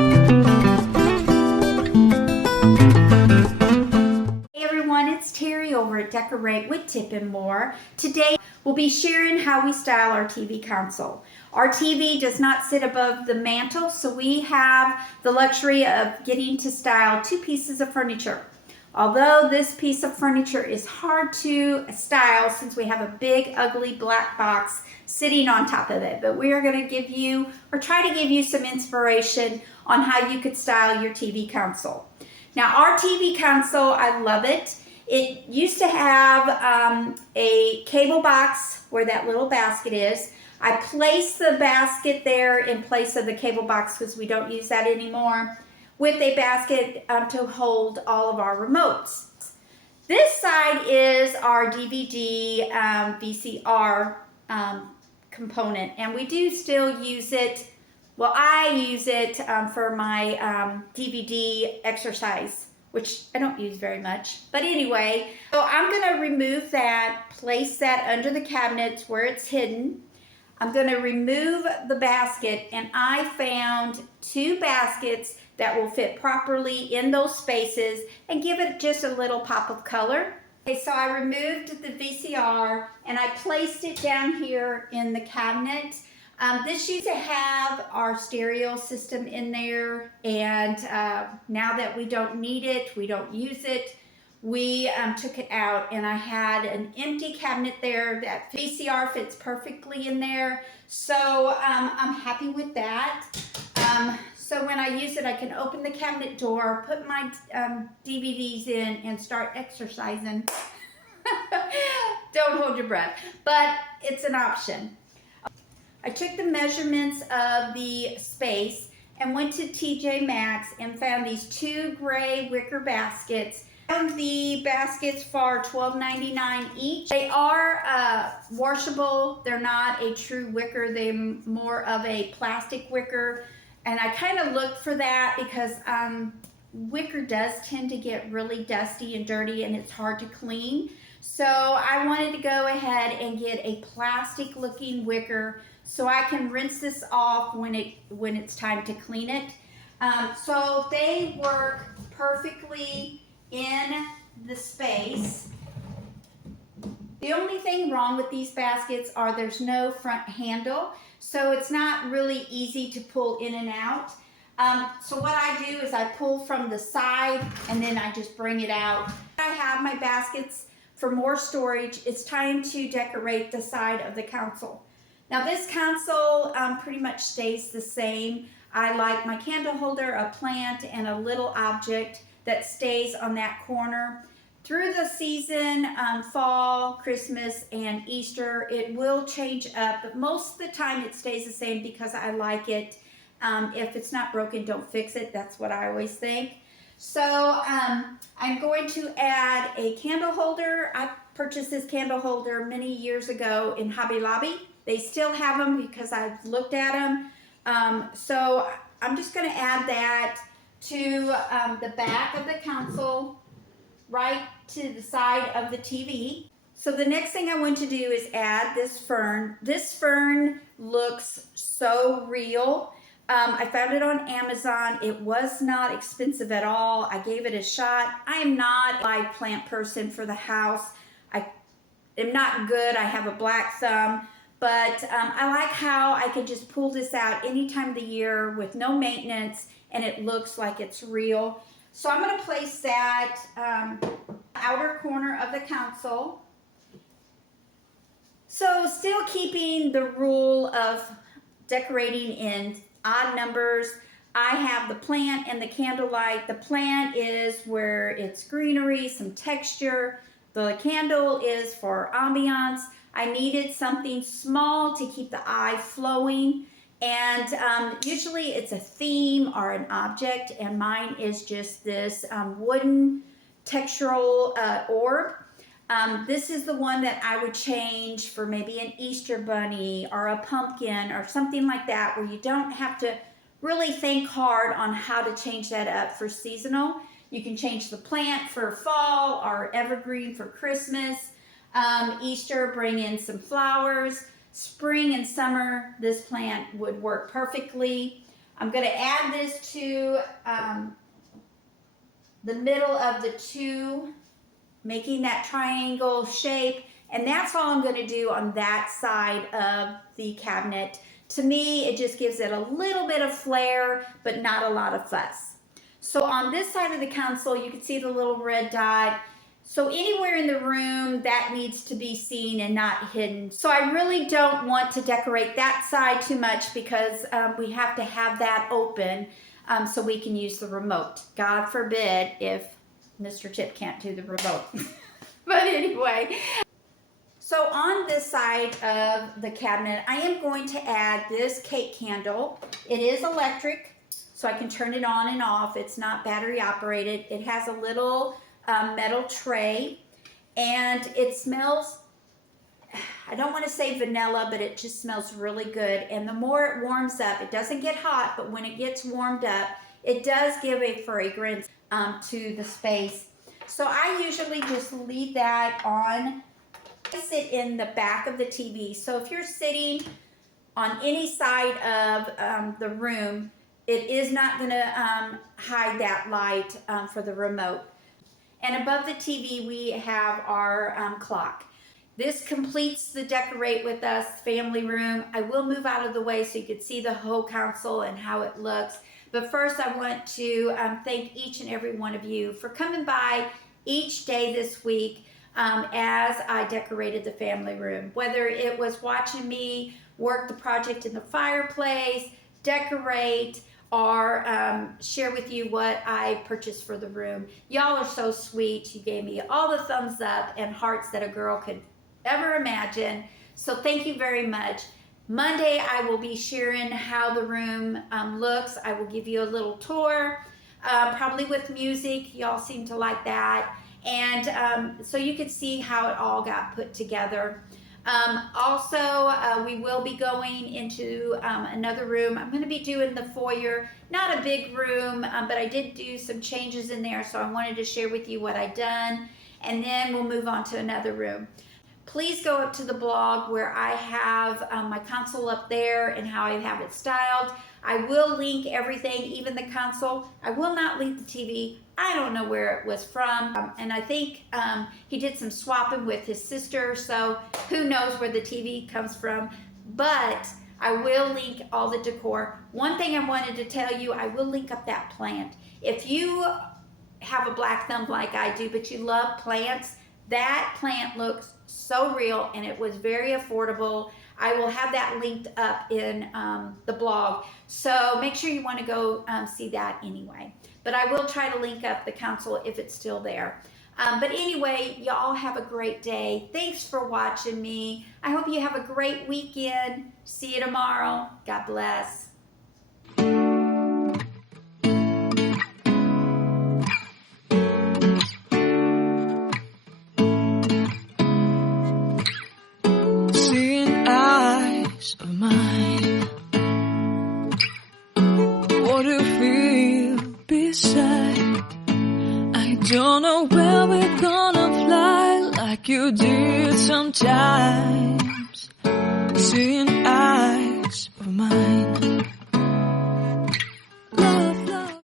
Hey everyone, it's Terry over at Decorate with Tip and More. Today we'll be sharing how we style our TV console. Our TV does not sit above the mantle, so we have the luxury of getting to style two pieces of furniture. Although this piece of furniture is hard to style since we have a big ugly black box sitting on top of it, but we are going to give you, or try to give you, some inspiration on how you could style your TV console. Now our TV console, I love it. It used to have a cable box where that little basket is. I placed the basket there in place of the cable box because we don't use that anymore, with a basket to hold all of our remotes. This side is our DVD VCR component, and we do still use it. Well, I use it for my DVD exercise, which I don't use very much. But anyway, so I'm going to remove that, place that under the cabinets where it's hidden. I'm going to remove the basket, and I found two baskets that will fit properly in those spaces and give it just a little pop of color. Okay, so I removed the VCR and I placed it down here in the cabinet. This used to have our stereo system in there, and now that we don't need it, we don't use it, we took it out, and I had an empty cabinet there. That VCR fits perfectly in there, so I'm happy with that. So when I use it, I can open the cabinet door, put my DVDs in, and start exercising. Don't hold your breath, but it's an option. I took the measurements of the space and went to TJ Maxx and found these two gray wicker baskets. Found the baskets for $12.99 each. They are washable. They're not a true wicker. They're more of a plastic wicker. And I kind of looked for that because wicker does tend to get really dusty and dirty, and it's hard to clean. So I wanted to go ahead and get a plastic looking wicker so I can rinse this off when it's time to clean it. So they work perfectly in the space. The only thing wrong with these baskets are there's no front handle, so it's not really easy to pull in and out. So what I do is I pull from the side and then I just bring it out. I have my baskets for more storage. It's time to decorate the side of the console. Now this console pretty much stays the same. I like my candle holder, a plant, and a little object that stays on that corner. Through the season, fall, Christmas, and Easter, it will change up, but most of the time it stays the same because I like it. If it's not broken, don't fix it. That's what I always think. So I'm going to add a candle holder. I purchased this candle holder many years ago in Hobby Lobby. They still have them because I've looked at them. So I'm just going to add that to the back of the console, right to the side of the TV. So the next thing I want to do is add this fern. This fern looks so real. I found it on Amazon. It was not expensive at all. I gave it a shot. I am not a live plant person for the house. I am not good. I have a black thumb. But I like how I can just pull this out any time of the year with no maintenance, and it looks like it's real. So I'm going to place that outer corner of the console. So still keeping the rule of decorating in odd numbers, I have the plant and the candlelight. The plant is where it's greenery, some texture. The candle is for ambiance. I needed something small to keep the eye flowing, and usually it's a theme or an object, and mine is just this wooden textural orb. This is the one that I would change for maybe an Easter bunny or a pumpkin or something like that, where you don't have to really think hard on how to change that up for seasonal. You can change the plant for fall or evergreen for Christmas. Easter, bring in some flowers. Spring and summer, this plant would work perfectly. I'm going to add this to the middle of the two, making that triangle shape. And that's all I'm going to do on that side of the cabinet. To me, it just gives it a little bit of flair, but not a lot of fuss. So on this side of the console, you can see the little red dot. So anywhere in the room, that needs to be seen and not hidden. So I really don't want to decorate that side too much because we have to have that open so we can use the remote. God forbid if Mr. Chip can't do the remote. But anyway. So on this side of the cabinet, I am going to add this cake candle. It is electric, so I can turn it on and off. It's not battery operated. It has a little metal tray, and it smells, I don't want to say vanilla, but it just smells really good. And the more it warms up, it doesn't get hot, but when it gets warmed up, it does give a fragrance to the space. So I usually just leave that on. I sit in the back of the TV. So if you're sitting on any side of the room, it is not going to hide that light for the remote. And above the TV, we have our clock. This completes the Decorate With Us family room. I will move out of the way so you can see the whole console and how it looks. But first, I want to thank each and every one of you for coming by each day this week as I decorated the family room. Whether it was watching me work the project in the fireplace, decorate, or share with you what I purchased for the room. Y'all are so sweet. You gave me all the thumbs up and hearts that a girl could ever imagine. So thank you very much. Monday, I will be sharing how the room looks. I will give you a little tour, probably with music. Y'all seem to like that. And so you can see how it all got put together. Also, we will be going into another room. I'm going to be doing the foyer, not a big room, but I did do some changes in there, so I wanted to share with you what I've done, and then we'll move on to another room. Please go up to the blog where I have my console up there and how I have it styled. I will link everything, even the console. I will not link the TV. I don't know where it was from. And I think he did some swapping with his sister, so who knows where the TV comes from. But I will link all the decor. One thing I wanted to tell you, I will link up that plant. If you have a black thumb like I do, but you love plants, that plant looks so real and it was very affordable. I will have that linked up in the blog. So make sure you want to go see that anyway. But I will try to link up the console if it's still there. But anyway, y'all have a great day. Thanks for watching me. I hope you have a great weekend. See you tomorrow. God bless. Seeing eyes of mine, what do you feel beside? I don't know where we're gonna fly like you did sometimes. Seeing eyes of mine.